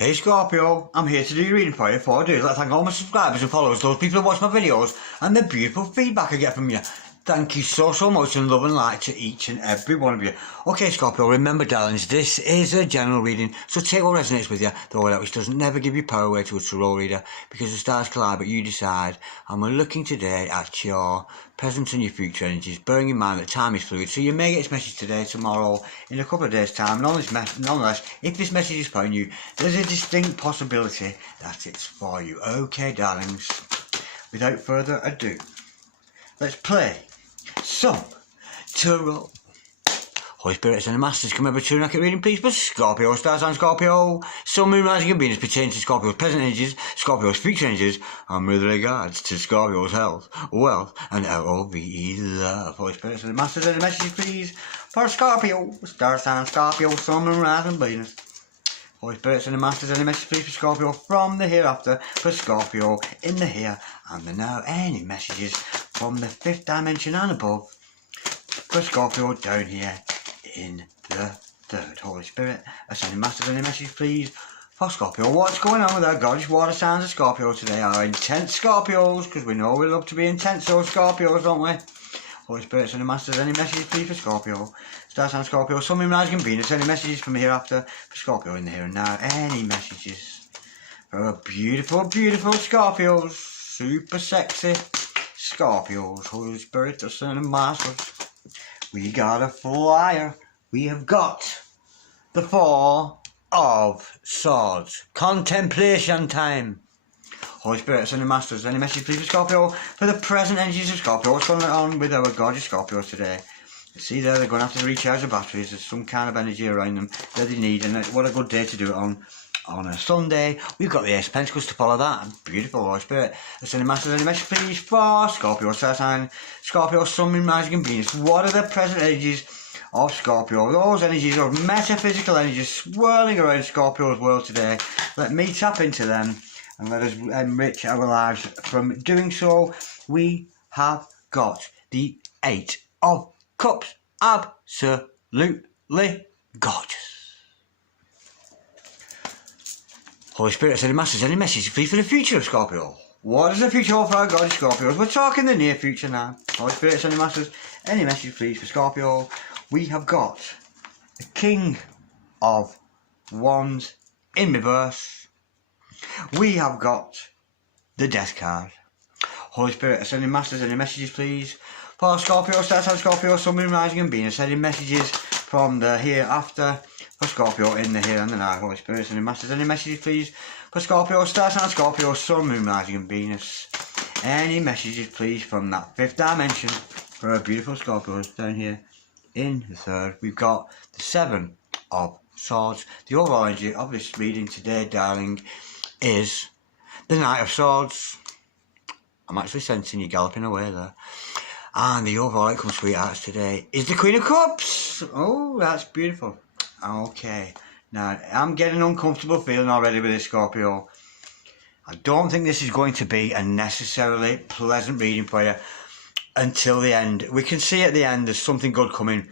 Hey Scorpio, I'm here to do your reading for you. Before I do, I'd like to thank all my subscribers and followers, those people who watch my videos, and the beautiful feedback I get from you. Thank you so much, and love and light to each and every one of you. Okay Scorpio, remember darlings, this is a general reading, so take what resonates with you, throw it out, which doesn't never give you power away to a tarot reader, because the stars collide, but you decide. And we're looking today at your present and your future energies, bearing in mind that time is fluid, so you may get this message today, tomorrow, in a couple of days time. Nonetheless, if this message is for you, there's a distinct possibility that it's for you. Okay darlings, without further ado, let's play some tarot. Holy Spirits and the Masters, come over to an accurate reading please for Scorpio, Stars and Scorpio, Sun, Moon, Rising and Venus pertaining to Scorpio's present energies, Scorpio's future energies, and with regards to Scorpio's health, wealth, and love. Holy Spirits and the Masters, and the messages please for Scorpio, Stars and Scorpio, Sun, Moon, Rising and Venus. Holy Spirits and the Masters, and the messages please for Scorpio from the hereafter, for Scorpio in the here and the now. Any messages from the fifth dimension and above for Scorpio down here in the third. Holy Spirit, ascending Masters, any message please for Scorpio. What's going on with our gorgeous water signs of Scorpio today? Our intense Scorpios, because we know we love to be intense, those Scorpios, don't we? Holy Spirits and the Masters, any messages please for Scorpio, Stars and Scorpio, Sun, Moon, Rising and Venus, any messages from hereafter for Scorpio in the here and now. Any messages for our beautiful Scorpios, super sexy Scorpios. Holy Spirit, ascending Masters, we got a flyer. We have got the Four of Swords. Contemplation time. Holy Spirits and the Masters, any message please for Scorpio for the present energies of Scorpio? What's going on with our gorgeous Scorpios today? See there, they're going to have to recharge the batteries. There's some kind of energy around them that they need, and what a good day to do it on a Sunday. We've got the Ace of Pentacles to follow that. Beautiful. Holy Spirit, ascending Masters, any message please for Scorpio, Star sign, Scorpio, Sun, Moon, Rising and Venus. What are the present energies of Scorpio? Those energies, those metaphysical energies swirling around Scorpio's world today. Let me tap into them and let us enrich our lives. From doing so, we have got the Eight of Cups. Absolutely gorgeous. Holy Spirit, any Masters, any message please for the future of Scorpio? What is the future hold for our gorgeous Scorpios? We're talking the near future now. Holy Spirit, any Masters, any message please for Scorpio? We have got the King of Wands in reverse. We have got the Death card. Holy Spirit, sending Masters, any messages please for Scorpio, Stars and Scorpio, Sun, Moon, Rising and Venus. Any messages from the hereafter for Scorpio in the here and the now. Holy Spirit, sending Masters, any messages please for Scorpio, Stars and Scorpio, Sun, Moon, Rising and Venus. Any messages please from that fifth dimension for our beautiful Scorpios down here in the third. We've got the Seven of Swords. The overall energy of this reading today, darling, is the Knight of Swords. I'm actually sensing you galloping away there. And the overall outcome, sweethearts, today is the Queen of Cups. Oh, that's beautiful. Okay, now I'm getting an uncomfortable feeling already with this Scorpio. I don't think this is going to be a necessarily pleasant reading for you until the end. We can see at the end there's something good coming,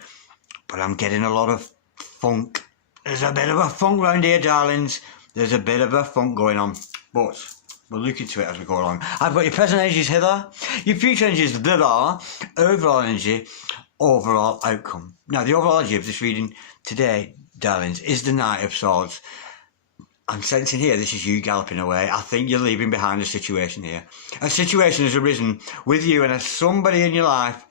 but I'm getting a lot of funk. There's a bit of a funk round here, darlings. There's a bit of a funk going on, but we'll look into it as we go along. I've got your present energies hither, your future energies thither, overall energy, overall outcome. Now, the overall energy of this reading today, darlings, is the Knight of Swords. I'm sensing here this is you galloping away. I think you're leaving behind a situation here. A situation has arisen with you and somebody in your life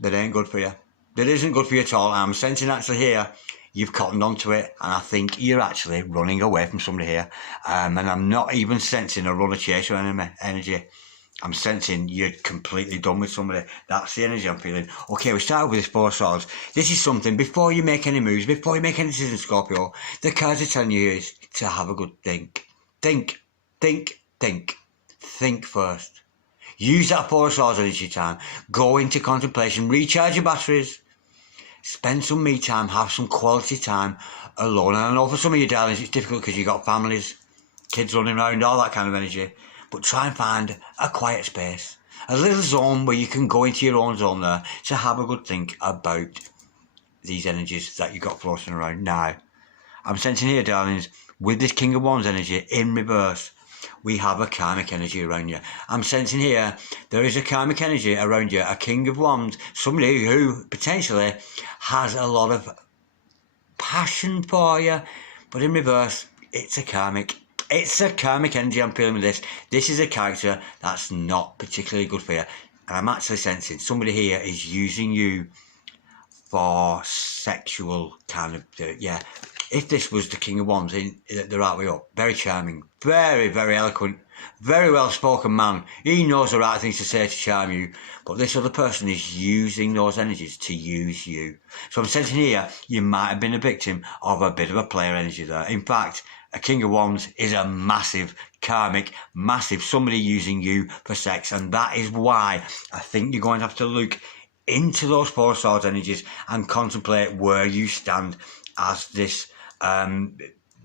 that ain't good for you. That isn't good for you at all. I'm sensing actually here you've cottoned onto it, and I think you're actually running away from somebody here. And I'm not even sensing a runner chaser energy. I'm sensing you're completely done with somebody. That's the energy I'm feeling. Okay, we start with this Four of Swords. This is something, before you make any moves, before you make any decisions, Scorpio, the cards are telling you is to have a good think. Think first. Use that Four of Swords energy time. Go into contemplation, recharge your batteries. Spend some me time, have some quality time alone. And I know for some of you darlings it's difficult because you've got families, kids running around, all that kind of energy. But try and find a quiet space, a little zone where you can go into your own zone there to have a good think about these energies that you've got floating around. Now, I'm sensing here, darlings, with this King of Wands energy in reverse, we have a karmic energy around you. I'm sensing here, there is a karmic energy around you, a King of Wands, somebody who potentially has a lot of passion for you, but in reverse, it's a karmic. It's a karmic energy I'm feeling with this. This is a character that's not particularly good for you. And I'm actually sensing somebody here is using you for sexual kind of, yeah. If this was the King of Wands in the right way up, very charming, very, very eloquent, very well-spoken man. He knows the right things to say to charm you, but this other person is using those energies to use you. So I'm sensing here, you might have been a victim of a bit of a player energy there. In fact, a King of Wands is a massive, karmic, massive, somebody using you for sex, and that is why I think you're going to have to look into those Four of Swords energies and contemplate where you stand as this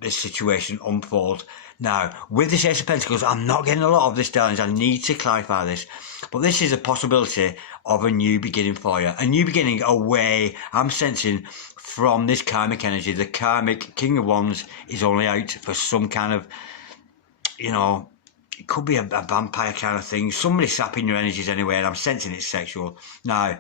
this situation unfolds. Now, with this Ace of Pentacles, I'm not getting a lot of this, darlings. I need to clarify this. But this is a possibility of a new beginning for you. A new beginning away, I'm sensing, from this karmic energy. The karmic King of Wands is only out for some kind of, you know, it could be a vampire kind of thing. Somebody sapping your energies anyway, and I'm sensing it's sexual. Now,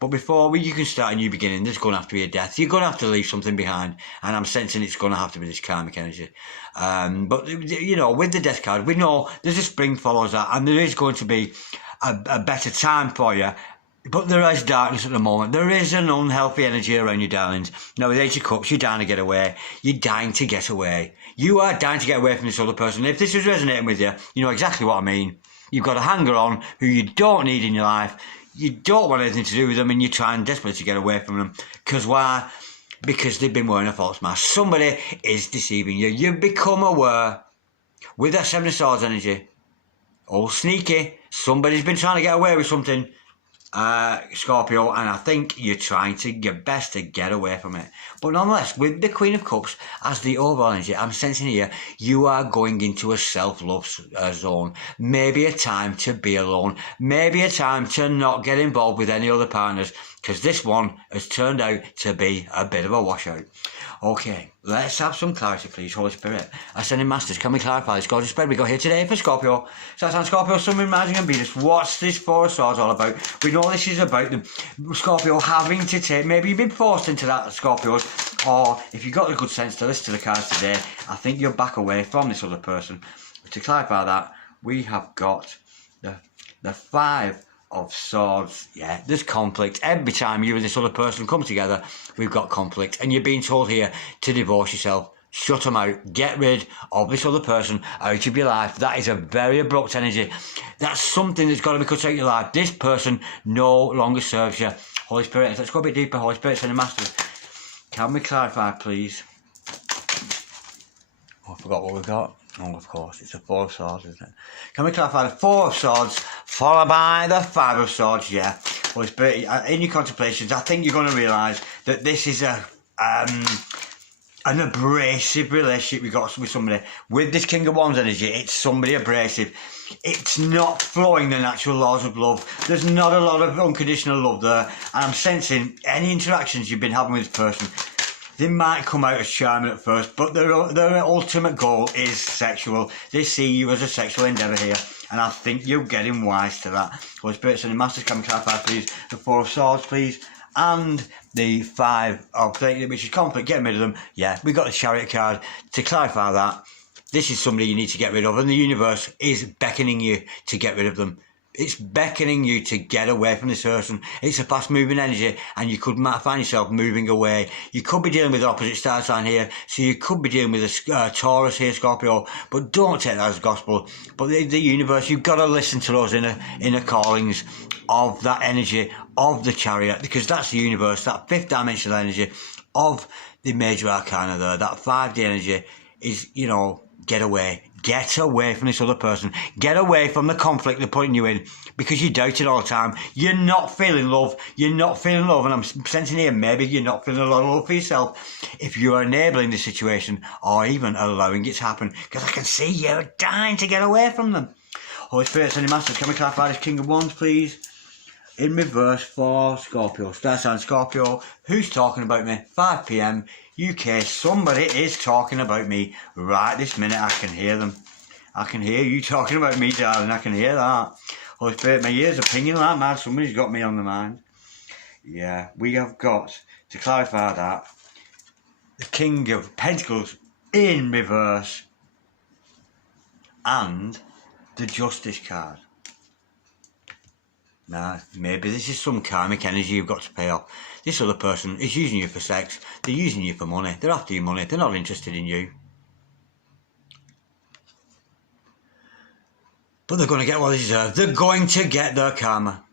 but before you can start a new beginning, there's going to have to be a death. You're going to have to leave something behind. And I'm sensing it's going to have to be this karmic energy. But, you know, with the death card, we know there's a spring follows that. And there is going to be a better time for you. But there is darkness at the moment. There is an unhealthy energy around you, darlings. Now, with Eight of Cups, you're dying to get away. You're dying to get away. You are dying to get away from this other person. If this is resonating with you, you know exactly what I mean. You've got a hanger on who you don't need in your life. You don't want anything to do with them, and you're trying desperately to get away from them. Because why? Because they've been wearing a false mask. Somebody is deceiving you. You've become aware with that Seven of Swords energy. All sneaky. Somebody's been trying to get away with something, Scorpio, and I think you're trying to your best to get away from it. But nonetheless, with the Queen of Cups as the overall energy, I'm sensing here you are going into a self-love zone. Maybe a time to be alone. Maybe a time to not get involved with any other partners, because this one has turned out to be a bit of a washout. Okay, let's have some clarity, please, Holy Spirit. Ascending Masters, can we clarify this gorgeous spread we got here today for Scorpio? So that's on Scorpio, Sun, Moon, Rising and Venus. What's this Four of Swords all about? We know this is about the Scorpio having to take, maybe you've been forced into that, Scorpios, or if you've got the good sense to listen to the cards today, I think you're back away from this other person. To clarify that, we have got the Five of Swords. Yeah, there's conflict. Every time you and this other person come together, we've got conflict. And you're being told here to divorce yourself. Shut them out. Get rid of this other person out of your life. That is a very abrupt energy. That's something that's got to be cut out of your life. This person no longer serves you. Holy Spirit, let's go a bit deeper. Holy Spirit, Send the Masters. Can we clarify, please? Oh, I forgot what we got. Oh, of course, it's a Four of Swords, isn't it? Can we clarify the Four of Swords followed by the Five of Swords? Yeah. Holy Spirit, in your contemplations, I think you're going to realise that this is an abrasive relationship we got with somebody. With this King of Wands energy, it's somebody abrasive. It's not flowing the natural laws of love. There's not a lot of unconditional love there. And I'm sensing any interactions you've been having with this person, they might come out as charming at first, but their ultimate goal is sexual. They see you as a sexual endeavour here, and I think you're getting wise to that. Holy Spirit, Send the Masters, can we clarify, please? The Four of Swords, please, and the Five of Pentacles, which is conflict, get rid of them. Yeah, we got the Chariot card. To clarify that, this is somebody you need to get rid of, and the universe is beckoning you to get rid of them. It's beckoning you to get away from this person. It's a fast-moving energy, and you could find yourself moving away. You could be dealing with the opposite star sign here, so you could be dealing with a Taurus here, Scorpio, but don't take that as gospel. But the universe, you've got to listen to those inner callings of that energy, of the Chariot, because that's the universe, that fifth dimensional energy of the major arcana there. That 5D energy is, you know, get away. Get away from this other person. Get away from the conflict they're putting you in, because you doubt it all the time. You're not feeling love. You're not feeling love. And I'm sensing here, maybe you're not feeling a lot of love for yourself if you're enabling the situation or even allowing it to happen. Because I can see you're dying to get away from them. Holy Spirit, Send the Masters, can we clarify this King of Wands, please? In reverse for Scorpio. Star sign Scorpio. Who's talking about me? 5 PM. UK, somebody is talking about me right this minute. I can hear them. I can hear you talking about me, darling. I can hear that. Holy Spirit, my ears are pinging like mad. Somebody's got me on the mind. Yeah, we have got, to clarify that, the King of Pentacles in reverse and the Justice card. Now, maybe this is some karmic energy you've got to pay off. This other person is using you for sex. They're using you for money. They're after your money. They're not interested in you. But they're going to get what they deserve. They're going to get their karma.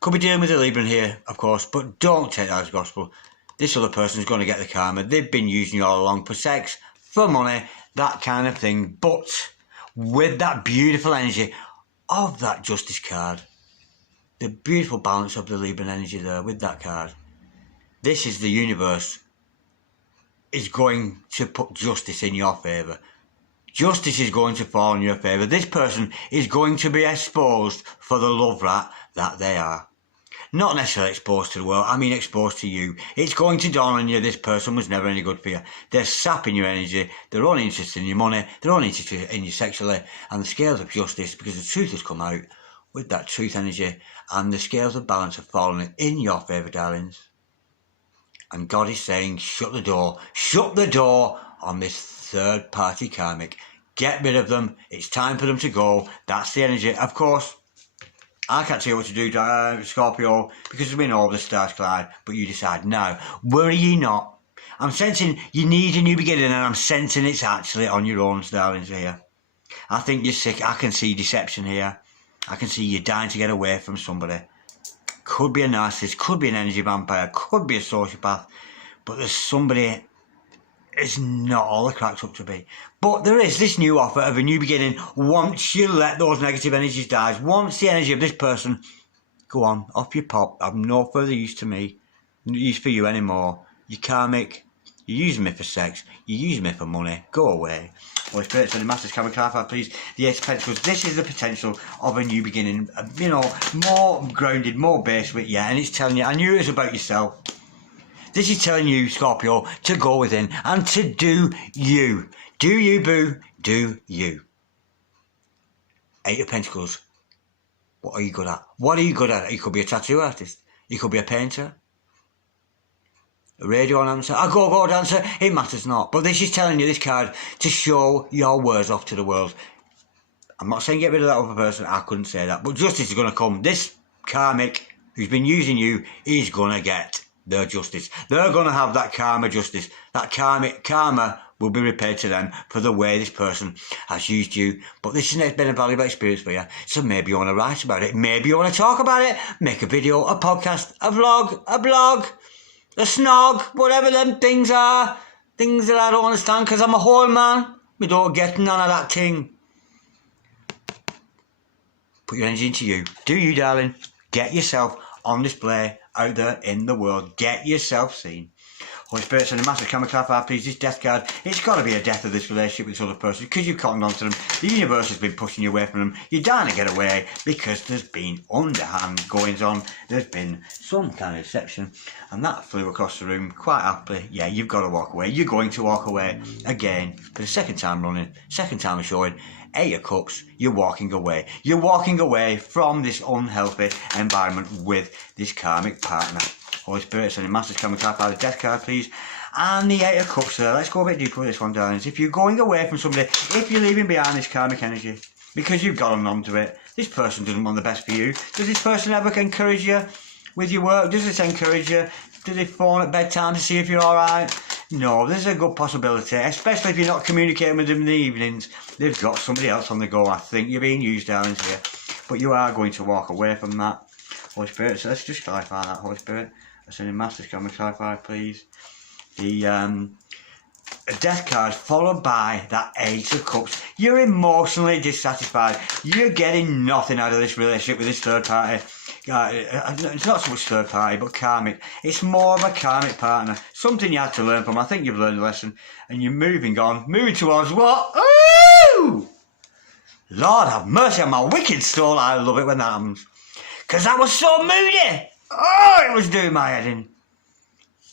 Could be dealing with a Libran here, of course, but don't take that as gospel. This other person is going to get the karma. They've been using you all along for sex, for money, that kind of thing. But with that beautiful energy of that Justice card, the beautiful balance of the Libran energy there with that card, this is the universe is going to put justice in your favour. Justice is going to fall in your favour. This person is going to be exposed for the love rat that they are. Not necessarily exposed to the world, I mean exposed to you. It's going to dawn on you this person was never any good for you. They're sapping your energy, they're only interested in your money, they're only interested in you sexually, and the scales of justice, because the truth has come out with that truth energy, and the scales of balance have fallen in your favour, darlings. And God is saying, shut the door on this third party karmic. Get rid of them, it's time for them to go. That's the energy. Of course, I can't tell you what to do, Scorpio, because we know the stars collide, but you decide now. Worry ye not. I'm sensing you need a new beginning, and I'm sensing it's actually on your own, darlings, here. I think you're sick. I can see deception here. I can see you dying to get away from somebody. Could be a narcissist, could be an energy vampire, could be a sociopath, but there's somebody. It's not all the cracked up to be. But there is this new offer of a new beginning once you let those negative energies die. Once the energy of this person, go on, off you pop. I've no further use to me, no use for you anymore. You're karmic, you're using me for sex, you're using me for money, go away. Holy Spirit, and the Masters, can we clarify, please? The Ace of Pentacles, this is the potential of a new beginning, you know, more grounded, more based with, yeah, and it's telling you, I knew it was about yourself. This is telling you, Scorpio, to go within and to do you. Do you, boo. Do you. Eight of Pentacles. What are you good at? What are you good at? You could be a tattoo artist. You could be a painter. A radio announcer. A go-go dancer. It matters not. But this is telling you, this card, to show your words off to the world. I'm not saying get rid of that other person. I couldn't say that. But justice is going to come. This karmic who's been using you is going to get their justice. They're going to have that karma justice. That karma will be repaid to them for the way this person has used you. But this has been a valuable experience for you. So maybe you want to write about it. Maybe you want to talk about it. Make a video, a podcast, a vlog, a blog, a snog, whatever them things are. Things that I don't understand because I'm a whole man. We don't get none of that thing. Put your energy into you. Do you, darling. Get yourself on display out there in the world. Get yourself seen. Holy Spirit, send a massive camera clarify, please. This death card, it's got to be a death of this relationship with this other person because you've cottoned onto them. The universe has been pushing you away from them. You're dying to get away because there's been underhand goings on. There's been some kind of deception. And that flew across the room quite happily. Yeah, you've got to walk away. You're going to walk away again for the second time running, second time showing. Eight of Cups, you're walking away. You're walking away from this unhealthy environment with this karmic partner. Holy Spirit, sending Masters, can we clarify the death card, please? And the Eight of Cups there. Let's go a bit deeper with this one, darlings. If you're going away from somebody, if you're leaving behind this karmic energy, because you've gotten onto it, this person doesn't want the best for you. Does this person ever encourage you with your work? Does this encourage you? Do they phone at bedtime to see if you're alright? No, there's a good possibility, especially if you're not communicating with them in the evenings. They've got somebody else on the go. I think you're being used, darlings, here. But you are going to walk away from that. Holy Spirit, so let's just clarify that, Holy Spirit. Sending Masters, can we clarify, please? The death card followed by that Ace of Cups. You're emotionally dissatisfied. You're getting nothing out of this relationship with this third party. It's not so much third party, but karmic. It's more of a karmic partner. Something you had to learn from. I think you've learned a lesson. And you're moving towards what? Ooh! Lord have mercy on my wicked soul. I love it when that happens. Because that was so moody. Oh, it was doing my head in.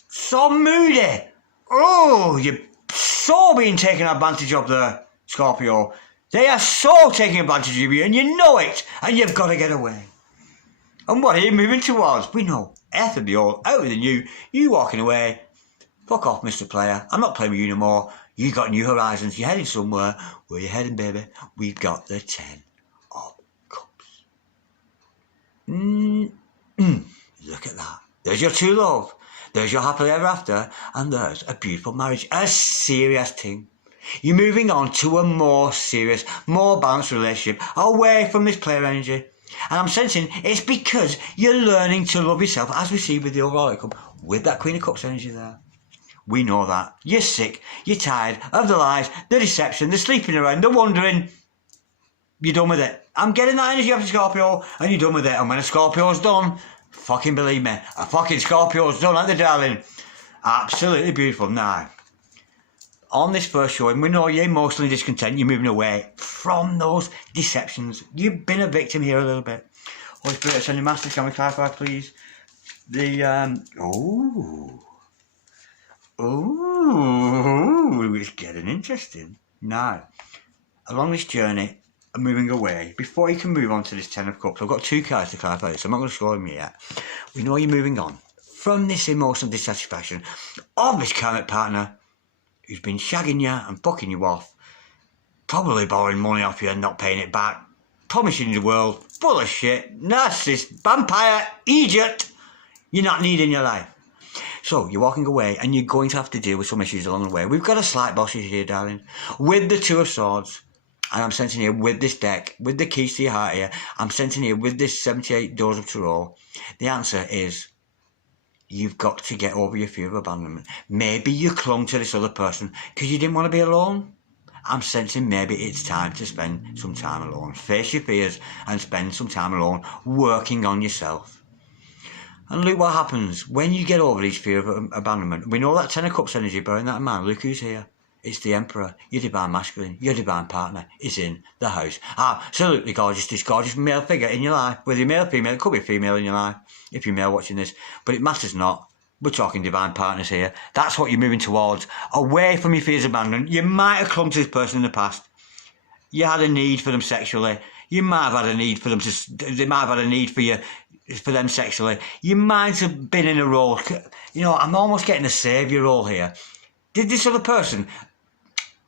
So moody. Oh, you're so being taken advantage of there, Scorpio. They are so taking advantage of you, and you know it, and you've got to get away. And what are you moving towards? We know. Earth and the old, out with the new, you walking away. Fuck off, Mr. Player. I'm not playing with you no more. You got new horizons. You're heading somewhere. Where you heading, baby? We've got the 10 of Cups. Look at that. There's your true love. There's your happily ever after. And there's a beautiful marriage. A serious thing. You're moving on to a more serious, more balanced relationship. Away from this player energy. And I'm sensing it's because you're learning to love yourself, as we see with the overall outcome, with that Queen of Cups energy there. We know that. You're sick, you're tired of the lies, the deception, the sleeping around, the wondering. You're done with it. I'm getting that energy off a Scorpio, and you're done with it. And when a Scorpio's done, fucking believe me, a fucking Scorpio's done, aren't they, darling? Absolutely beautiful. Now, on this first showing, we know you're emotionally discontent, you're moving away from those deceptions. You've been a victim here a little bit. Holy Spirit, send your masters, can we clarify, please? It's getting interesting. Now, along this journey, moving away, before you can move on to this 10 of Cups, I've got 2 cards to clarify this. I'm not going to show them yet. We know you're moving on from this emotional dissatisfaction of this karmic partner who's been shagging you and fucking you off, probably borrowing money off you and not paying it back, promising you the world, full of shit, narcissist, vampire, idiot you're not needing in your life. So you're walking away and you're going to have to deal with some issues along the way. We've got a slight boss here, darling, with the 2 of Swords. And I'm sensing here with this deck, with the keys to your heart here, I'm sensing here with this 78 doors of tarot, the answer is you've got to get over your fear of abandonment. Maybe you clung to this other person because you didn't want to be alone. I'm sensing maybe it's time to spend some time alone. Face your fears and spend some time alone working on yourself. And look what happens when you get over this fear of abandonment. We know that 10 of Cups energy, bearing that in mind. Look who's here. It's the Emperor. Your divine masculine, your divine partner is in the house. Absolutely gorgeous. This gorgeous male figure in your life. Whether you're male or female, it could be a female in your life if you're male watching this. But it matters not. We're talking divine partners here. That's what you're moving towards. Away from your fears of abandonment. You might have clung to this person in the past. You had a need for them sexually. You might have had a need for them they might have had a need for them sexually. You might have been in a role. You know, I'm almost getting a saviour role here. Did this other person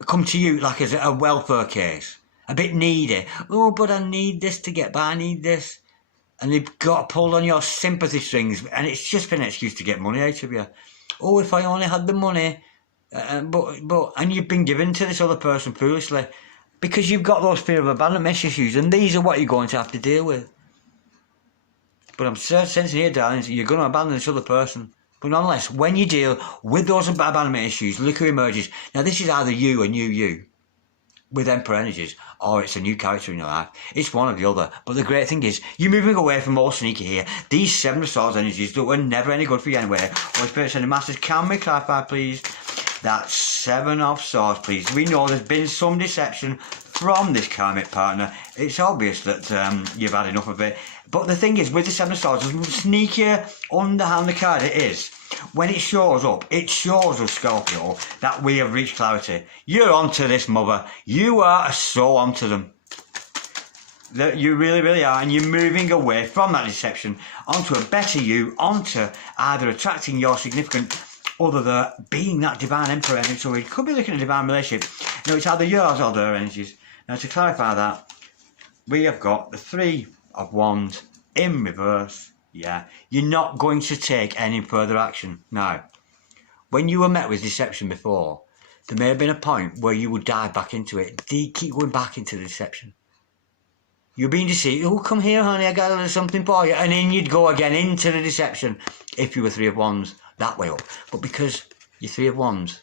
come to you like as a welfare case? A bit needy. Oh, but I need this to get by. I need this. And they've got pulled on your sympathy strings. And it's just been an excuse to get money out of you. Oh, if I only had the money. And you've been given to this other person foolishly. Because you've got those fear of abandonment issues. And these are what you're going to have to deal with. But I'm sensing here, darling, you're going to abandon this other person. But nonetheless, when you deal with those abandonment issues, look who emerges. Now, this is either you, a new you, with Emperor energies, or it's a new character in your life. It's one or the other. But the great thing is, you're moving away from all sneaky here. These 7 of Swords energies that were never any good for you anyway. Holy Spirit, Send Masters, can we clarify, please? That's 7 of Swords, please. We know there's been some deception from this karmic partner. It's obvious that you've had enough of it. But the thing is, with the 7 of Swords, as sneakier, underhand the card it is, when it shows up, it shows us, Scorpio, that we have reached clarity. You're onto this, mother. You are so onto them. You really, really are. And you're moving away from that deception onto a better you, onto either attracting your significant other there, being that divine Emperor energy. So we could be looking at a divine relationship. You know, it's either yours or their energies. Now, to clarify that, we have got the 3 of Wands in reverse. Yeah, you're not going to take any further action. Now, when you were met with deception before, there may have been a point where you would dive back into it. Do you keep going back into the deception? You're being deceived. Oh, come here, honey, I got a little something for you. And then you'd go again into the deception if you were 3 of Wands that way up. But because you're 3 of Wands,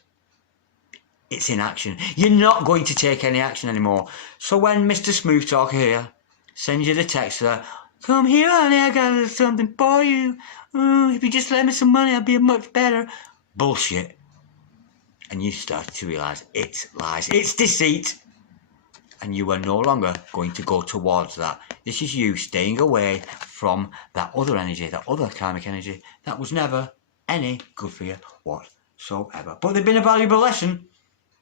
it's in action. You're not going to take any action anymore. So when Mr. Smooth Talker here sends you the text there, come here, honey, I got a little something for you. Oh, if you just lend me some money, I'll be much better. Bullshit. And you start to realise it's lies. It's deceit. And you are no longer going to go towards that. This is you staying away from that other energy, that other karmic energy that was never any good for you whatsoever. But they've been a valuable lesson.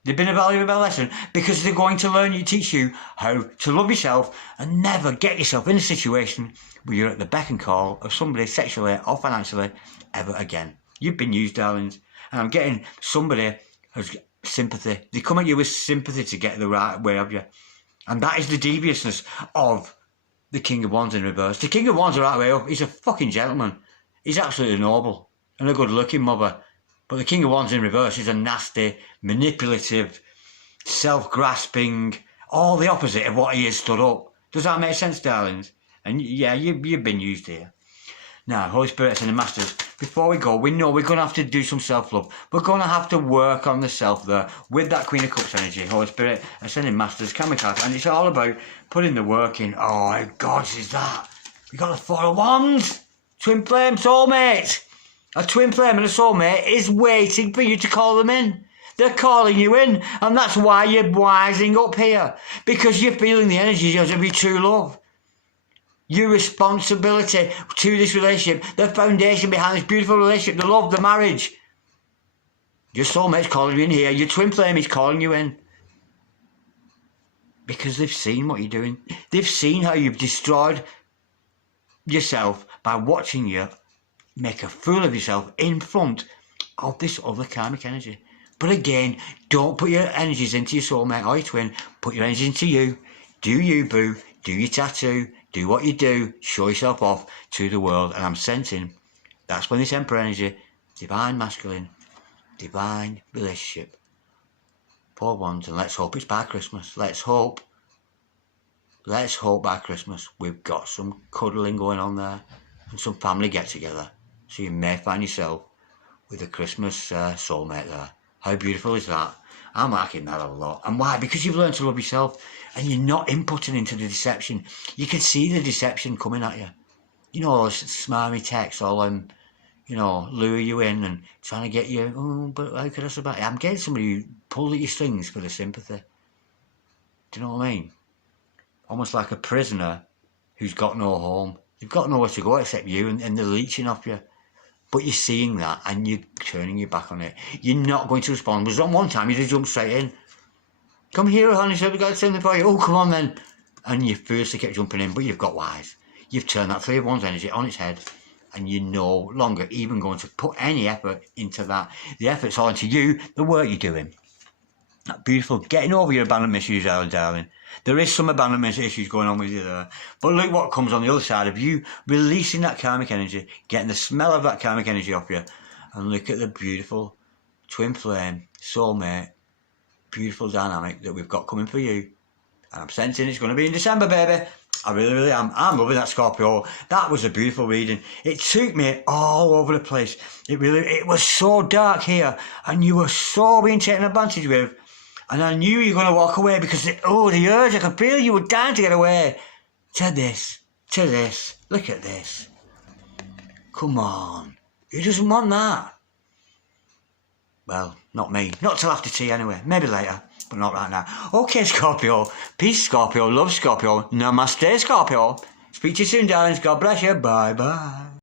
They've been a valuable lesson because they're going to teach you how to love yourself and never get yourself in a situation where you're at the beck and call of somebody sexually or financially ever again. You've been used, darlings. And I'm getting somebody who's got sympathy. They come at you with sympathy to get the right way of you. And that is the deviousness of the King of Wands in reverse. The King of Wands the right way up. He's a fucking gentleman. He's absolutely noble and a good-looking mother. But the King of Wands in reverse is a nasty, manipulative, self-grasping, all the opposite of what he has stood up. Does that make sense, darlings? And yeah, you've been used here. Now, Holy Spirit and the Masters, before we go, we know we're going to have to do some self-love. We're going to have to work on the self there with that Queen of Cups energy. Holy Spirit, Ascending Masters, Karmic, and it's all about putting the work in. Oh, how gorgeous is that? We got the Four of Wands. Twin flame soulmate. A twin flame and a soulmate is waiting for you to call them in. They're calling you in, and that's why you're wising up here. Because you're feeling the energy of your true love. Your responsibility to this relationship, the foundation behind this beautiful relationship, the love, the marriage. Your soulmate's calling you in here. Your twin flame is calling you in. Because they've seen what you're doing. They've seen how you've destroyed yourself by watching you make a fool of yourself in front of this other karmic energy. But again, don't put your energies into your soulmate or your twin. Put your energies into you. Do you, boo. Do your tattoo. Do what you do. Show yourself off to the world. And I'm sensing that's when this Emperor energy, divine masculine, divine relationship. 4 Wands, and let's hope it's by Christmas. Let's hope by Christmas we've got some cuddling going on there and some family get together. So you may find yourself with a Christmas soulmate there. How beautiful is that? I'm liking that a lot. And why? Because you've learned to love yourself and you're not inputting into the deception. You can see the deception coming at you. You know, those smarmy texts, all lure you in and trying to get you, oh, but how could I survive? I'm getting somebody who pulls at your strings for the sympathy. Do you know what I mean? Almost like a prisoner who's got no home. You've got nowhere to go except you, and they're leeching off you. But you're seeing that and you're turning your back on it. You're not going to respond. Because on one time you just jump straight in. Come here, honey, so we've got something for you. Oh, come on then. And you fiercely kept jumping in, but you've got wise. You've turned that 3 of Wands energy on its head. And you're no longer even going to put any effort into that. The effort's all into you, the work you're doing. That beautiful. Getting over your abandonment issues, darling. There is some abandonment issues going on with you there. But look what comes on the other side of you releasing that karmic energy, getting the smell of that karmic energy off you. And look at the beautiful twin flame, soulmate, beautiful dynamic that we've got coming for you. And I'm sensing it's going to be in December, baby. I really, really am. I'm loving that, Scorpio. That was a beautiful reading. It took me all over the place. It was so dark here. And you were so being taken advantage with. And I knew you were going to walk away because, the urge, I could feel you were dying to get away. To this. Look at this. Come on. Who doesn't want that? Well, not me. Not till after tea anyway. Maybe later, but not right now. Okay, Scorpio. Peace, Scorpio. Love, Scorpio. Namaste, Scorpio. Speak to you soon, darlings. God bless you. Bye-bye.